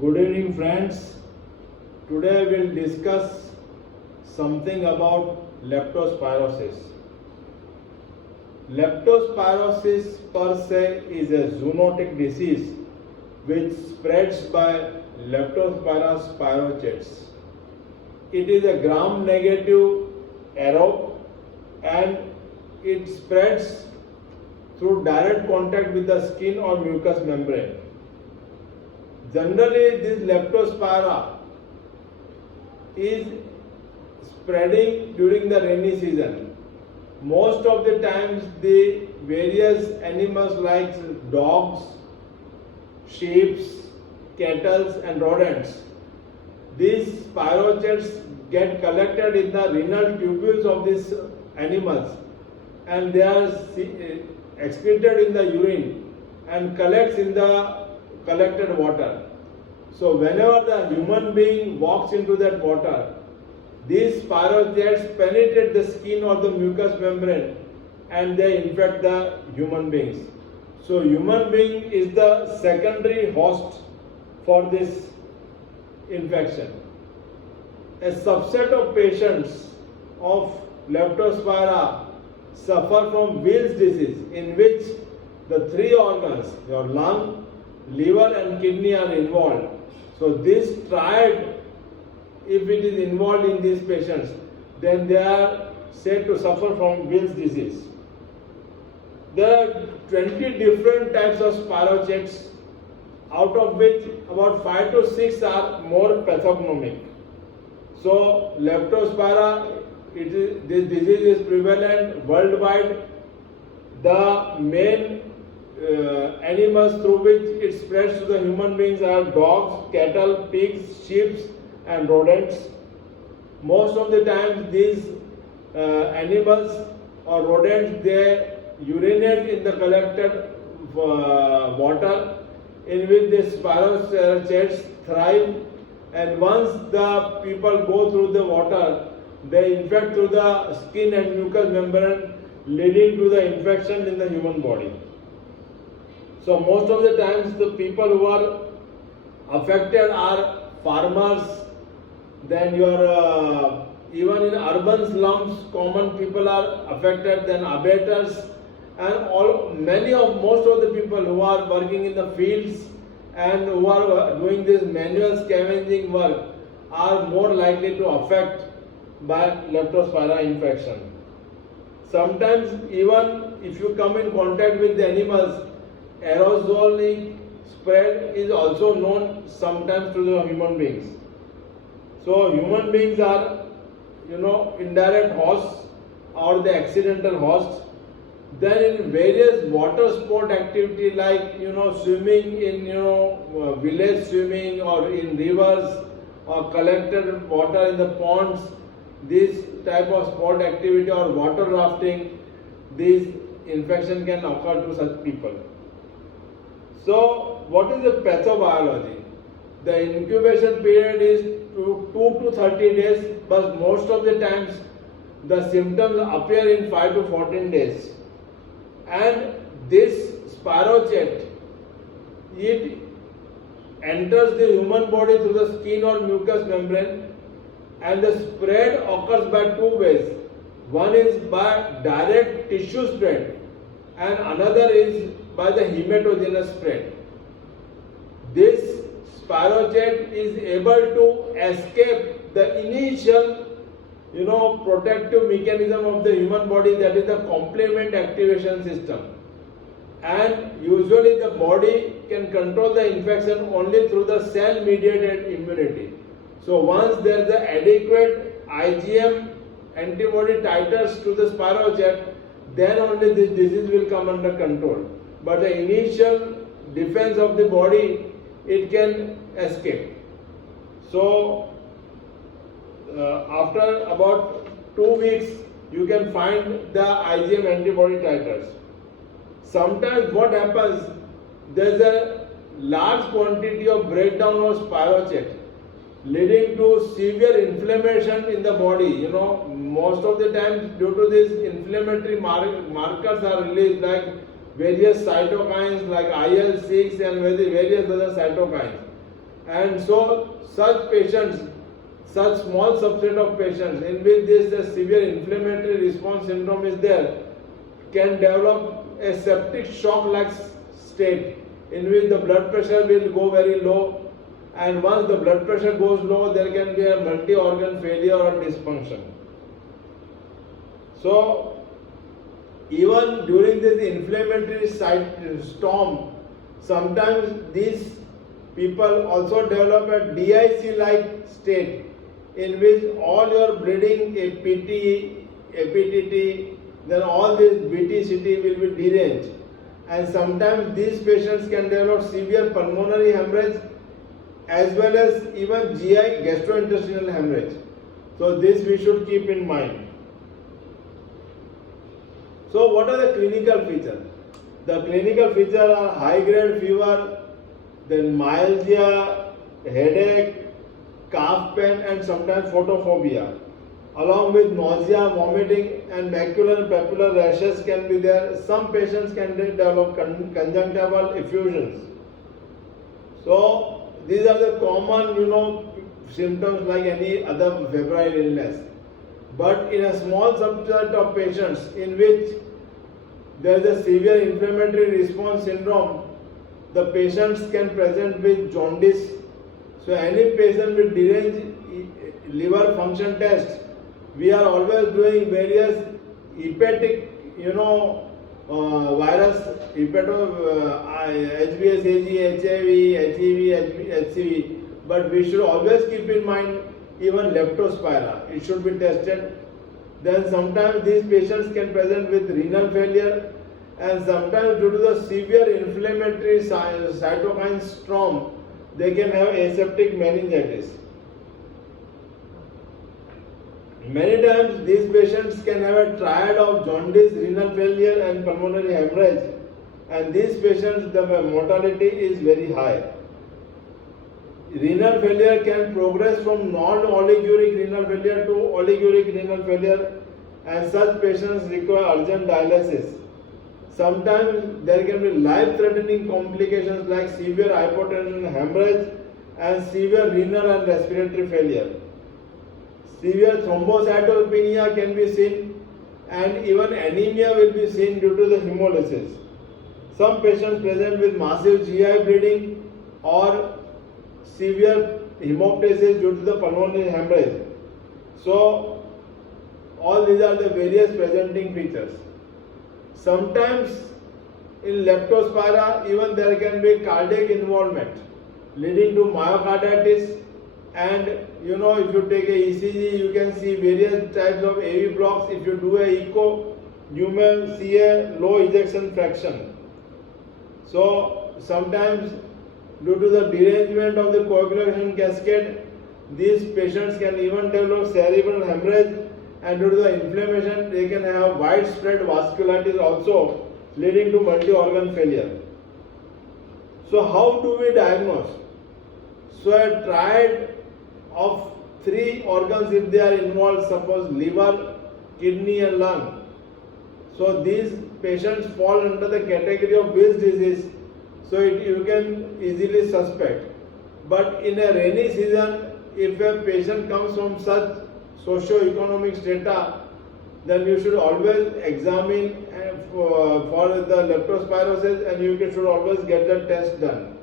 Good evening, friends. Today we'll discuss something about leptospirosis. Leptospirosis per se is a zoonotic disease which spreads by leptospirosis. It is a gram-negative aerobe and it spreads through direct contact with the skin or mucous membrane. Generally, this leptospira is spreading during the rainy season. Most of the times, the various animals like dogs, sheep, cattle, and rodents, these spirochetes get collected in the renal tubules of these animals, and they are excreted in the urine and collects in the collected water. So whenever the human being walks into that water, these spirochetes penetrate the skin or the mucous membrane and they infect the human beings. So human being is the secondary host for this infection. A subset of patients of leptospira suffer from Weil's disease, in which the three organs, your lung, liver and kidney are involved. So this triad, if it is involved in these patients, then they are said to suffer from Weil's disease. There are 20 different types of spirochetes, out of which about 5 to 6 are more pathognomic. So leptospira, this disease is prevalent worldwide. The main animals through which it spreads to the human beings are dogs, cattle, pigs, sheep and rodents. Most of the time these animals or rodents, they urinate in the collected water in which the spirochetes thrive, and once the people go through the water, they infect through the skin and mucous membrane, leading to the infection in the human body. So most of the times the people who are affected are farmers, then your even in urban slums common people are affected, then abattoirs, and most of the people who are working in the fields and who are doing this manual scavenging work are more likely to affect by leptospira infection. Sometimes even if you come in contact with the animals, aerosolic spread is also known sometimes to the human beings. So human beings are, indirect hosts or the accidental hosts. Then in various water sport activity like, swimming in, village swimming or in rivers or collected water in the ponds, this type of sport activity or water rafting, this infection can occur to such people. So, what is the pathobiology? The incubation period is 2 to 30 days, but most of the times the symptoms appear in 5 to 14 days. And this spirochete, it enters the human body through the skin or mucous membrane, and the spread occurs by two ways. One is by direct tissue spread and another is by the hematogenous spread. This spirochete is able to escape the initial protective mechanism of the human body, that is the complement activation system. And usually the body can control the infection only through the cell mediated immunity. So once there is the adequate IgM antibody titers to the spirochete, then only this disease will come under control. But the initial defense of the body, it can escape. So after about 2 weeks, you can find the IgM antibody titers. Sometimes what happens, there is a large quantity of breakdown of spirochete, leading to severe inflammation in the body. Most of the time due to this inflammatory markers are released like various cytokines like IL-6 and various other cytokines. And so such patients, such small subset of patients in which this severe inflammatory response syndrome is there, can develop a septic shock like state in which the blood pressure will go very low, and once the blood pressure goes low, there can be a multi-organ failure or dysfunction. So even during this inflammatory storm, sometimes these people also develop a DIC-like state in which all your bleeding, APT, APTT, then all this BTCT will be deranged. And sometimes these patients can develop severe pulmonary hemorrhage as well as even GI gastrointestinal hemorrhage. So this we should keep in mind. So what are the clinical features? The clinical features are high grade fever, then myalgia, headache, calf pain and sometimes photophobia. Along with nausea, vomiting and macular and papular rashes can be there. Some patients can develop conjunctival effusions. So these are the common, symptoms like any other febrile illness. But in a small subset of patients in which there is a severe inflammatory response syndrome, the patients can present with jaundice. So any patient with deranged liver function test, we are always doing various hepatic, virus, HBsAg, HIV, HCV. But we should always keep in mind even leptospira. It should be tested. Then sometimes these patients can present with renal failure, and sometimes due to the severe inflammatory cytokine storm, they can have aseptic meningitis. Many times these patients can have a triad of jaundice, renal failure and pulmonary hemorrhage, and these patients, the mortality is very high. Renal failure can progress from non-oliguric renal failure to oliguric renal failure, and such patients require urgent dialysis. Sometimes there can be life-threatening complications like severe hypotension, hemorrhage and severe renal and respiratory failure. Severe thrombocytopenia can be seen, and even anemia will be seen due to the hemolysis. Some patients present with massive GI bleeding or severe hemoptysis due to the pulmonary hemorrhage. So all these are the various presenting features. Sometimes in leptospira even there can be cardiac involvement leading to myocarditis, and if you take a ECG you can see various types of AV blocks. If you do a echo you may see a low ejection fraction. So sometimes due to the derangement of the coagulation cascade, these patients can even develop cerebral hemorrhage, and due to the inflammation they can have widespread vasculitis also, leading to multi-organ failure. So how do we diagnose? So a triad of 3 organs if they are involved, suppose liver, kidney and lung. So these patients fall under the category of which disease, so you can easily suspect. But in a rainy season, if a patient comes from such socio-economic strata, then you should always examine for the leptospirosis, and you should always get the test done.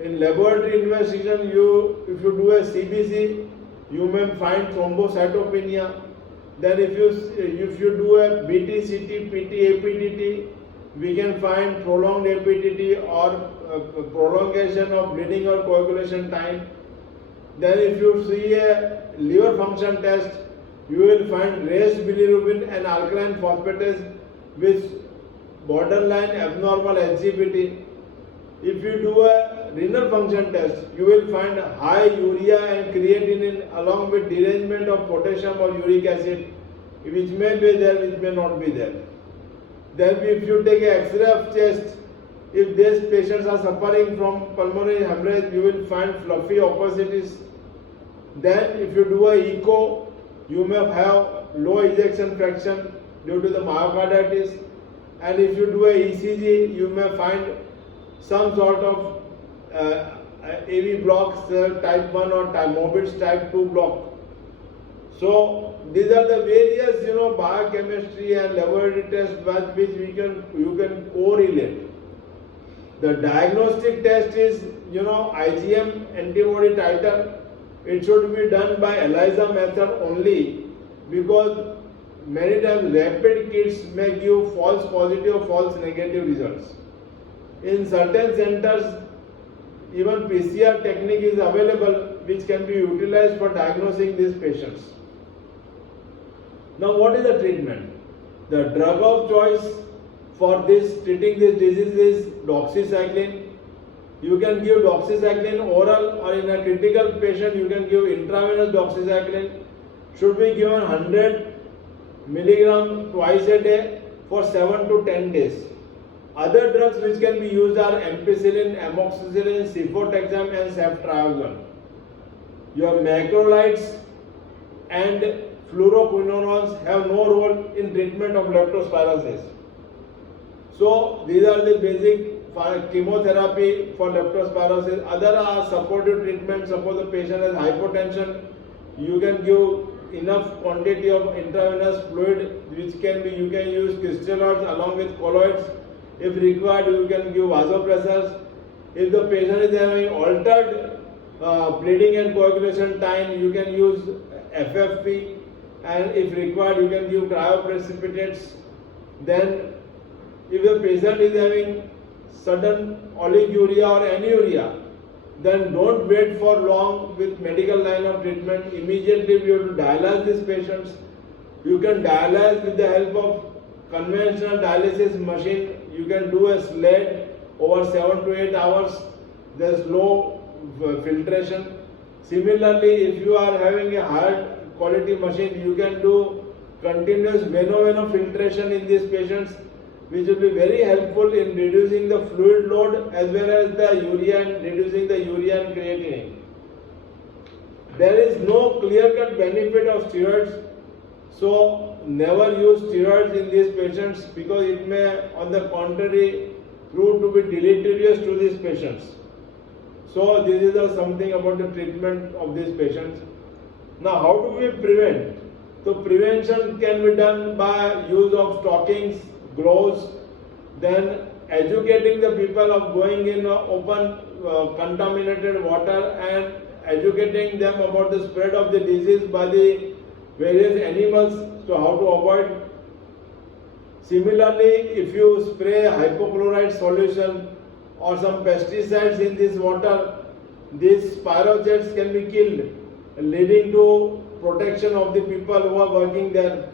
In laboratory investigation, if you do a CBC, you may find thrombocytopenia. Then if you do a BTCT, PT, APTT, we can find prolonged APTT or prolongation of bleeding or coagulation time. Then if you see a liver function test, you will find raised bilirubin and alkaline phosphatase with borderline abnormal SGPT. If you do a renal function test, you will find high urea and creatinine along with derangement of potassium or uric acid, which may be there, which may not be there. Then if you take an X-ray of chest, if these patients are suffering from pulmonary hemorrhage, you will find fluffy opposites. Then if you do a echo, you may have low ejection fraction due to the myocarditis. And if you do a ECG, you may find some sort of AV blocks, type 1 or Mobitz type 2 block. So these are the various biochemistry and laboratory tests with which you can correlate. The diagnostic test is IgM antibody titer. It should be done by ELISA method only, because many times rapid kits may give false positive or false negative results. In certain centers, even PCR technique is available which can be utilized for diagnosing these patients. Now, what is the treatment? The drug of choice for treating this disease is doxycycline. You can give doxycycline oral, or in a critical patient you can give intravenous doxycycline. Should be given 100 milligram twice a day for 7 to 10 days. Other drugs which can be used are ampicillin, amoxicillin, cefotaxime and ceftriaxone. Your macrolides and fluoroquinolones have no role in treatment of leptospirosis. So these are the basic chemotherapy for leptospirosis. Other are supportive treatments. Suppose the patient has hypotension, you can give enough quantity of intravenous fluid, which you can use crystalloids along with colloids. If required, you can give vasopressors. If the patient is having altered bleeding and coagulation time, you can use FFP, and if required, you can give cryoprecipitates. Then, if the patient is having sudden oliguria or anuria, then don't wait for long with medical line of treatment. Immediately we have to dialyze these patients. You can dialyze with the help of conventional dialysis machine. You can do a sled over 7 to 8 hours. There is low filtration. Similarly, if you are having a higher quality machine, you can do continuous veno filtration in these patients, which will be very helpful in reducing the fluid load as well as the urea and reducing the urea and creatinine. There is no clear-cut benefit of steroids, so never use steroids in these patients, because it may, on the contrary, prove to be deleterious to these patients. So this is something about the treatment of these patients. Now, how do we prevent? So prevention can be done by use of stockings, gloves, then educating the people of going in open contaminated water, and educating them about the spread of the disease by the various animals, so how to avoid. Similarly, if you spray hypochlorite solution or some pesticides in this water, these spirochetes can be killed, leading to protection of the people who are working there.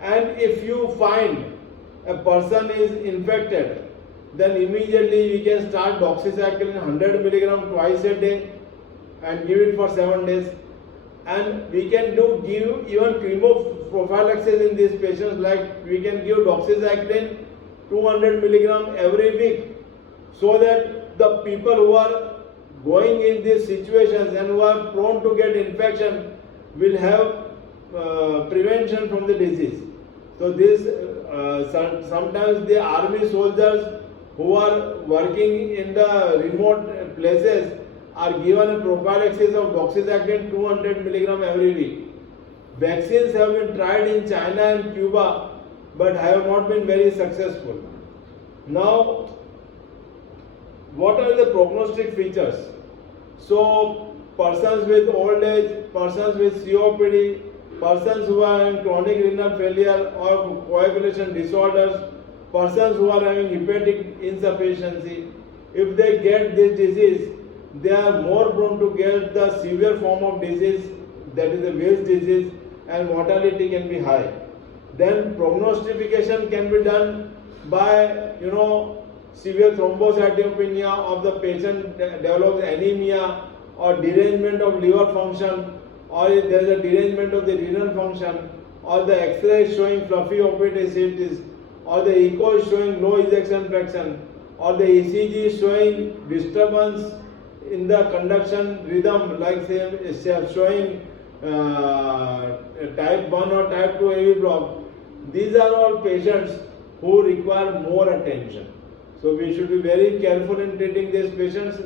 And if you find a person is infected, then immediately we can start doxycycline 100 milligram twice a day and give it for 7 days. And we can give even chemoprophylaxis in these patients, like we can give doxycycline 200 milligram every week, so that the people who are going in these situations and who are prone to get infection will have prevention from the disease. So this sometimes the army soldiers who are working in the remote places are given a prophylaxis of doxycycline 200 milligram every week. Vaccines have been tried in China and Cuba, but have not been very successful. Now, what are the prognostic features? So, persons with old age, persons with COPD, persons who are having chronic renal failure or coagulation disorders, persons who are having hepatic insufficiency, if they get this disease, they are more prone to get the severe form of disease, that is the Weil's disease, and mortality can be high. Then prognostication can be done by severe thrombocytopenia of the patient develops anemia or derangement of liver function, or if there is a derangement of the renal function, or the X-ray showing fluffy opacity, or the echo is showing low ejection fraction, or the ECG is showing disturbance in the conduction rhythm, like say showing type 1 or type 2 AV block. These are all patients who require more attention. So we should be very careful in treating these patients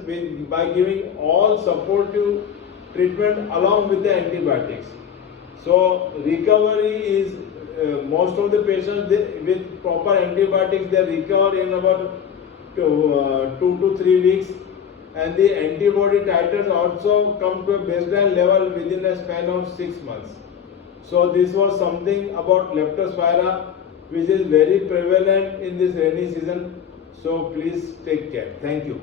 by giving all supportive treatment along with the antibiotics. So recovery is most of the patients with proper antibiotics, they recover in about 2 to 3 weeks, and the antibody titers also come to a baseline level within a span of 6 months. So this was something about leptospira, which is very prevalent in this rainy season. So please take care. Thank you.